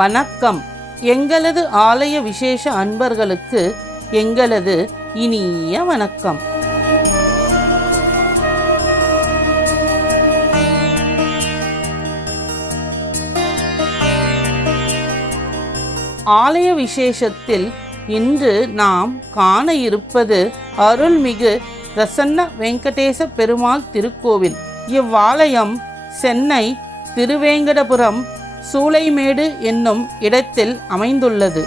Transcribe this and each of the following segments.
வணக்கம். எங்களது ஆலய விசேஷ அன்பர்களுக்கு எங்களது இனிய வணக்கம். ஆலய விசேஷத்தில் இன்று நாம் காண இருப்பது அருள்மிகு பிரசன்ன வெங்கடேச பெருமாள் திருக்கோவில். இவ்வாலயம் சென்னை திருவேங்கடபுரம் சூளைமேடு என்னும் இடத்தில் அமைந்துள்ளது.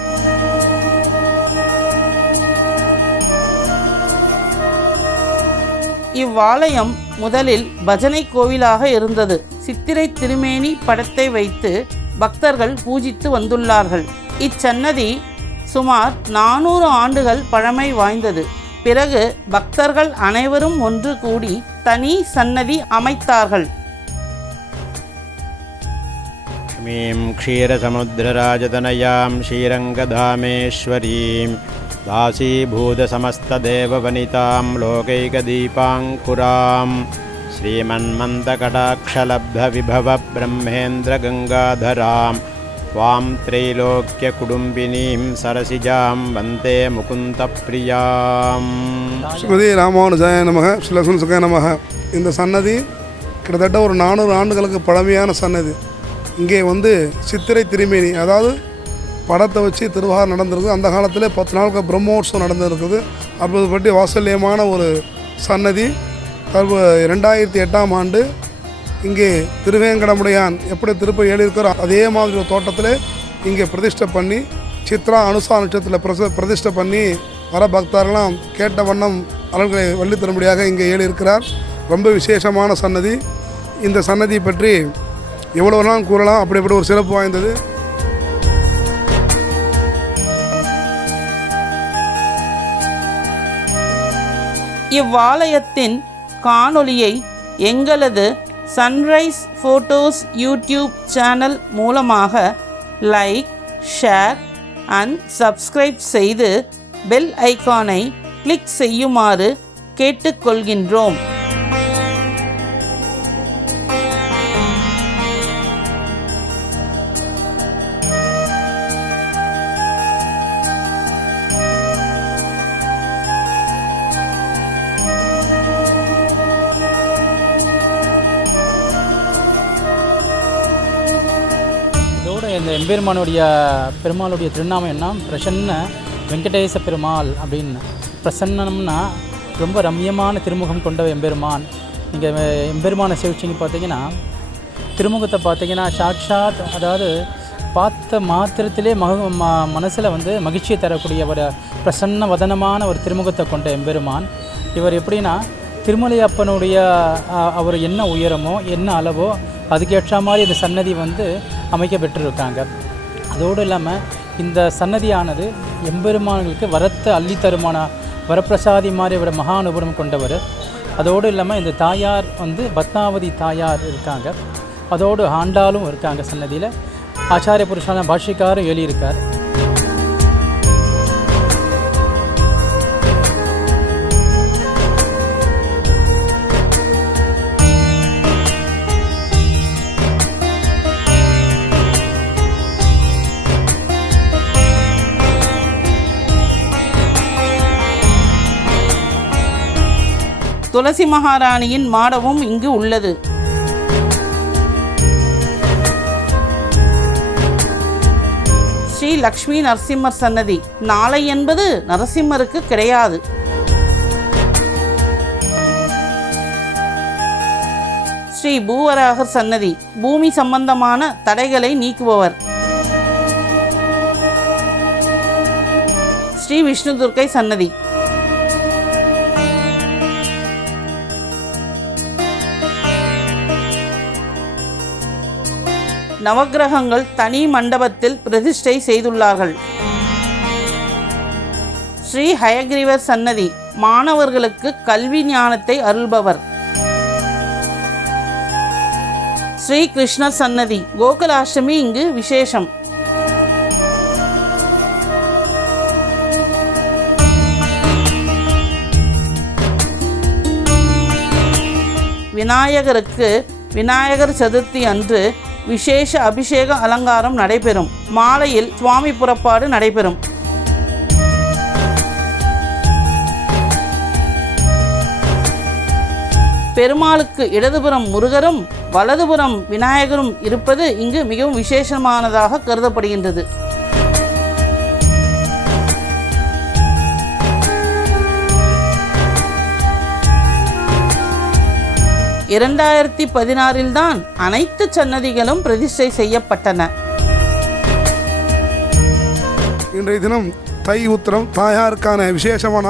இவ்வாலயம் முதலில் பஜனை கோவிலாக இருந்தது. சித்திரை திருமேனி படத்தை வைத்து பக்தர்கள் பூஜித்து வந்துள்ளார்கள். இச்சன்னதி சுமார் நானூறு ஆண்டுகள் பழமை வாய்ந்தது. பிறகு பக்தர்கள் அனைவரும் ஒன்று கூடி தனி சன்னதி அமைத்தார்கள். लक्ष्मीं क्षीरसमुद्रराजतनयां श्रीरङ्गधामेश्वरीं दासीभूतसमस्तदेववनितां लोकैकदीपाङ्कुरां श्रीमन्मन्दकटाक्षलब्धविभवब्रह्मेन्द्रगङ्गाधरां त्वां त्रैलोक्यकुटुम्बिनीं सरसिजां वन्दे मुकुन्दप्रियाम् ஸ்ரீமதி ராமானுஜாய நமக ஸ்ரீலக்ஷ்மண சுகாய நமக இந்த சன்னதி கிட்டத்தட்ட ஒரு நானூறு ஆண்டுகளுக்கு பழமையான சன்னதி இங்கே வந்து சித்திரை திருமேனி அதாவது படத்தை வச்சு திருவாரம் நடந்திருக்கு அந்த காலத்தில் பத்து நாளுக்கு பிரம்மோற்சவம் நடந்திருக்குது. அற்புதப்பட்டி வாசல்யமான ஒரு சன்னதி. தற்போ ரெண்டாயிரத்தி எட்டாம் ஆண்டு இங்கே திருவேங்கடமுடையான் எப்படி திருப்பி எழுதியிருக்கிறோ அதே மாதிரி ஒரு தோட்டத்தில் இங்கே பிரதிஷ்டை பண்ணி சித்ரா அனுசா நட்சத்திரத்தில் பிரச பிரதிஷ்டை பண்ணி வர பக்தர்கள்லாம் கேட்ட வண்ணம் அலல்களை வள்ளி தரும்படியாக இங்கே ஏழியிருக்கிறார் ரொம்ப விசேஷமான சன்னதி. இந்த சன்னதி பற்றி எவ்வளோ நாள் கூறலாம்? அப்படிப்பட்ட ஒரு சிறப்பு வாய்ந்தது. இவ்வாலயத்தின் காணொளியை எங்களது சன்ரைஸ் ஃபோட்டோஸ் யூடியூப் சேனல் மூலமாக லைக் ஷேர் அண்ட் சப்ஸ்கிரைப் செய்து பெல் ஐகானை கிளிக் செய்யுமாறு கேட்டுக்கொள்கின்றோம். எம்பெருமானுடைய பெருமாளுடைய திருநாமம் என்ன? பிரசன்ன வெங்கடேச பெருமாள் அப்படின்னு. பிரசன்னம்னா ரொம்ப ரம்யமான திருமுகம் கொண்ட எம்பெருமான். நீங்கள் எம்பெருமானை சேவிச்சிங்க பார்த்தீங்கன்னா திருமுகத்தை பார்த்தீங்கன்னா சாட்சாத் அதாவது பார்த்த மாத்திரத்திலே மக ம மனசில் வந்து மகிழ்ச்சியை தரக்கூடிய ஒரு பிரசன்ன வதனமான ஒரு திருமுகத்தை கொண்ட எம்பெருமான். இவர் எப்படின்னா திருமலை அப்பனுடைய அவர் என்ன உயரமோ என்ன அளவோ அதுக்கேற்ற மாதிரி இந்த சன்னதி வந்து அமைக்க பெற்றிருக்காங்க. அதோடு இல்லாமல் இந்த சன்னதியானது எம்பெருமான்களுக்கு வரத்தை அள்ளித்தருமான வரப்பிரசாதி மாதிரி ஒரு மகா அனுபவம் கொண்டவர். அதோடு இல்லாமல் இந்த தாயார் வந்து பத்மாவதி தாயார் இருக்காங்க. அதோடு ஆண்டாலும் இருக்காங்க சன்னதியில். ஆச்சாரிய புருஷான பாஷிக்காரும் எழுதியிருக்கார். துளசி மகாராணியின் மாடமும் இங்கு உள்ளது. ஸ்ரீ லக்ஷ்மி நரசிம்மர் சன்னதி. நாளை என்பது நரசிம்மருக்கு கிடையாது. ஸ்ரீ பூவராகர் சன்னதி. பூமி சம்பந்தமான தடைகளை நீக்குபவர். ஸ்ரீ விஷ்ணு துர்க்கை சன்னதி. நவக்கிரகங்கள் தனி மண்டபத்தில் பிரதிஷ்டை செய்துள்ளார்கள். ஸ்ரீ ஹயக்ரீவர் சன்னதி மாணவர்களுக்கு கல்வி ஞானத்தை அருள்பவர். ஸ்ரீ கிருஷ்ணர் சன்னதி கோகுலாஷ்டமி இங்கு விசேஷம். விநாயகருக்கு விநாயகர் சதுர்த்தி அன்று விசேஷ அபிஷேக அலங்காரம் நடைபெறும். மாலையில் சுவாமி புறப்பாடு நடைபெறும். பெருமாளுக்கு இடதுபுறம் முருகரும் வலதுபுறம் விநாயகரும் இருப்பது இங்கு மிகவும் விசேஷமானதாக கருதப்படுகின்றது. இரண்டாயிரத்தி பதினாறில்தான் அனைத்து சன்னதிகளும் பிரதிஷ்டை செய்யப்பட்டன. இன்றைய தினம் தை உத்திரம் தாயாருக்கான விசேஷமான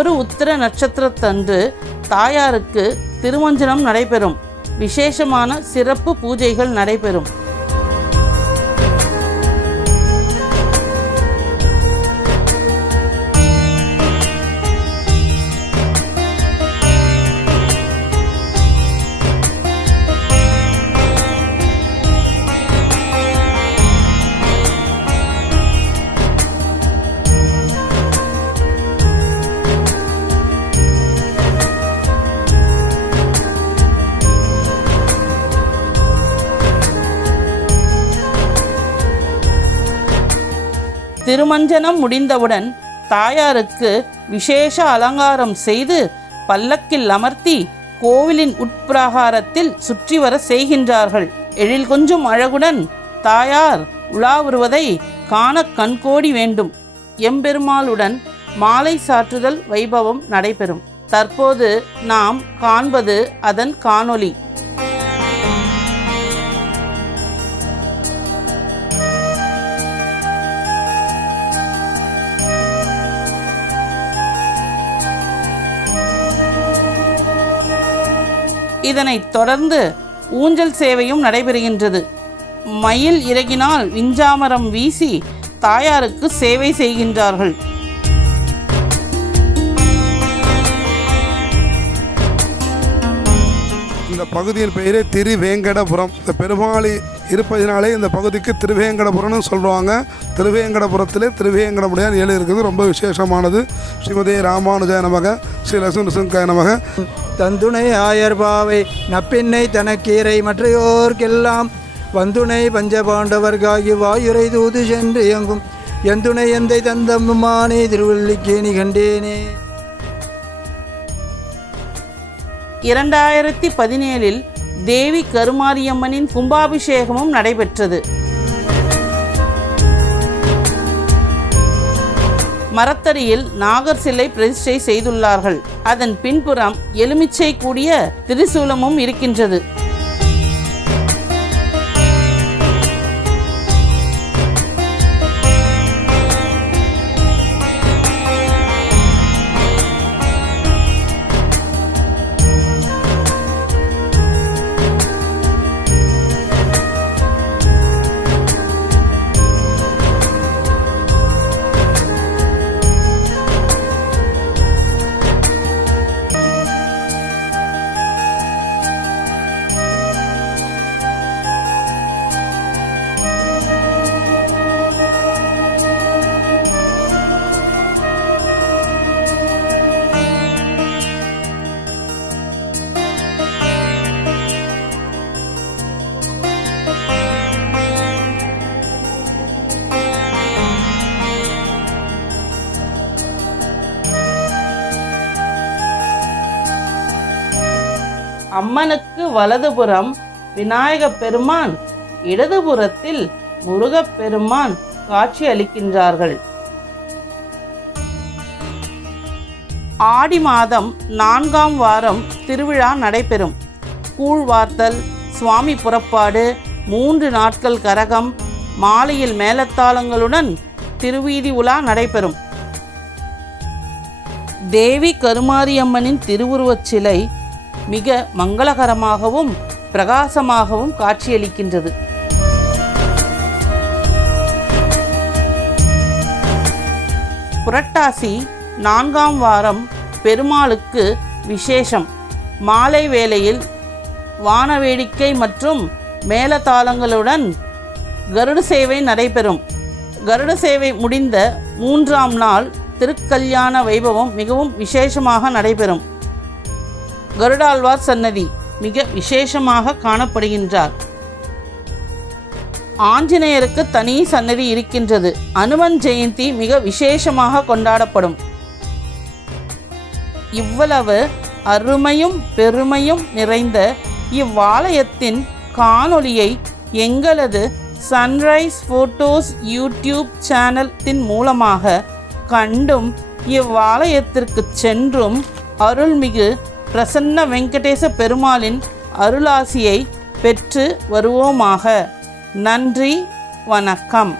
ஒவ்வொரு உத்திர நட்சத்திரத்தன்று தாயாருக்கு திருமஞ்சனம் நடைபெறும். விசேஷமான சிறப்பு பூஜைகள் நடைபெறும். திருமஞ்சனம் முடிந்தவுடன் தாயாருக்கு விசேஷ அலங்காரம் செய்து பல்லக்கில் அமர்த்தி கோவிலின் உட்பிரகாரத்தில் சுற்றி வர செய்கின்றார்கள். எழில் கொஞ்சும் அழகுடன் தாயார் உலாவுருவதை காண கண்கோடி வேண்டும் எம்பெருமாளுடன் மாலை சாற்றுதல் வைபவம் நடைபெறும். தற்போது நாம் காண்பது அதன் காணொளி. இதனைத் தொடர்ந்து ஊஞ்சல் சேவையும் நடைபெறுகின்றது. மயில் இறகினால் விஞ்சாமரம் வீசி தாயாருக்கு சேவை செய்கின்றார்கள். இந்த பகுதியின் பெயரே திருவேங்கடபுரம். இந்த பெருமாளி இருப்பதினாலே இந்த பகுதிக்கு திருவேங்கடபுரம்னு சொல்லுவாங்க. திருவேங்கடபுரத்திலே திருவேங்கடமுடையான் ஏழு இருக்குது. ரொம்ப விசேஷமானது. ஸ்ரீமதி ராமானுஜ நமக ஸ்ரீ லசுன் சிங்காய நமக. தந்துணை ஆயர்பாவை நப்பின்னை தனக்கீரை மற்றையோர்க்கெல்லாம். வந்துணை பஞ்சபாண்டவர்காகி வாயுரை தூது சென்று இயங்கும். எந்துணை எந்தை தந்தம்மானே திருவல்லிக்கேணி கண்டேனே இரண்டாயிரத்தி பதினேழில் தேவி கருமாரியம்மனின் கும்பாபிஷேகமும் நடைபெற்றது. மரத்தடியில் நாகர் சிலை பிரதிஷ்டை செய்துள்ளார்கள். அதன் பின்புறம் எலுமிச்சை கூடிய திரிசூலமும் இருக்கின்றது. அம்மனுக்கு வலதுபுறம் விநாயகப் பெருமான் இடதுபுறத்தில் முருகப் பெருமான் காட்சி அளிக்கின்றார்கள். ஆடி மாதம் நான்காம் வாரம் திருவிழா நடைபெறும். கூழ்வார்த்தல் சுவாமி புறப்பாடு மூன்று நாட்கள் கரகம் மாலையில் மேலத்தாளங்களுடன் திருவீதி உலா நடைபெறும். தேவி கருமாரியம்மனின் திருவுருவச் சிலை மிக மங்களகரமாகவும் பிரகாசமாகவும் காட்சியளிக்கின்றது. புரட்டாசி நான்காம் வாரம் பெருமாளுக்கு விசேஷம். மாலை வேளையில் வானவேடிக்கை மற்றும் மேளதாளங்களுடன் கருட சேவை நடைபெறும். கருட சேவை முடிந்த மூன்றாம் நாள் திருக்கல்யாண வைபவம் மிகவும் விசேஷமாக நடைபெறும். கருடாழ்வார் சன்னதி மிக விசேஷமாக காணப்படுகின்றார். ஆஞ்சநேயருக்கு தனி சன்னதி இருக்கின்றது. அனுமன் ஜெயந்தி மிக விசேஷமாக கொண்டாடப்படும். இவ்வளவு அருமையும் பெருமையும் நிறைந்த இவ்வாலயத்தின் காணொளியை எங்களது சன்ரைஸ் ஃபோட்டோஸ் யூடியூப் சேனலத்தின் மூலமாக கண்டும் இவ்வாலயத்திற்கு சென்றும் அருள்மிகு பிரசன்ன வெங்கடேச பெருமாளின் அருளாசியை பெற்று வருவோமாக. நன்றி வணக்கம்.